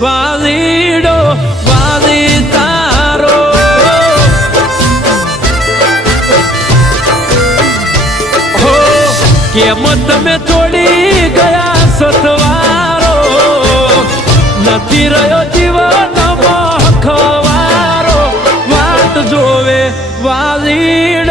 વાલીડો વાલી તારો હો કેમ તમે છોડી ગયા સતવારો નથી રહ્યો જીવન મખવારો વાટ જોવે વાલીડો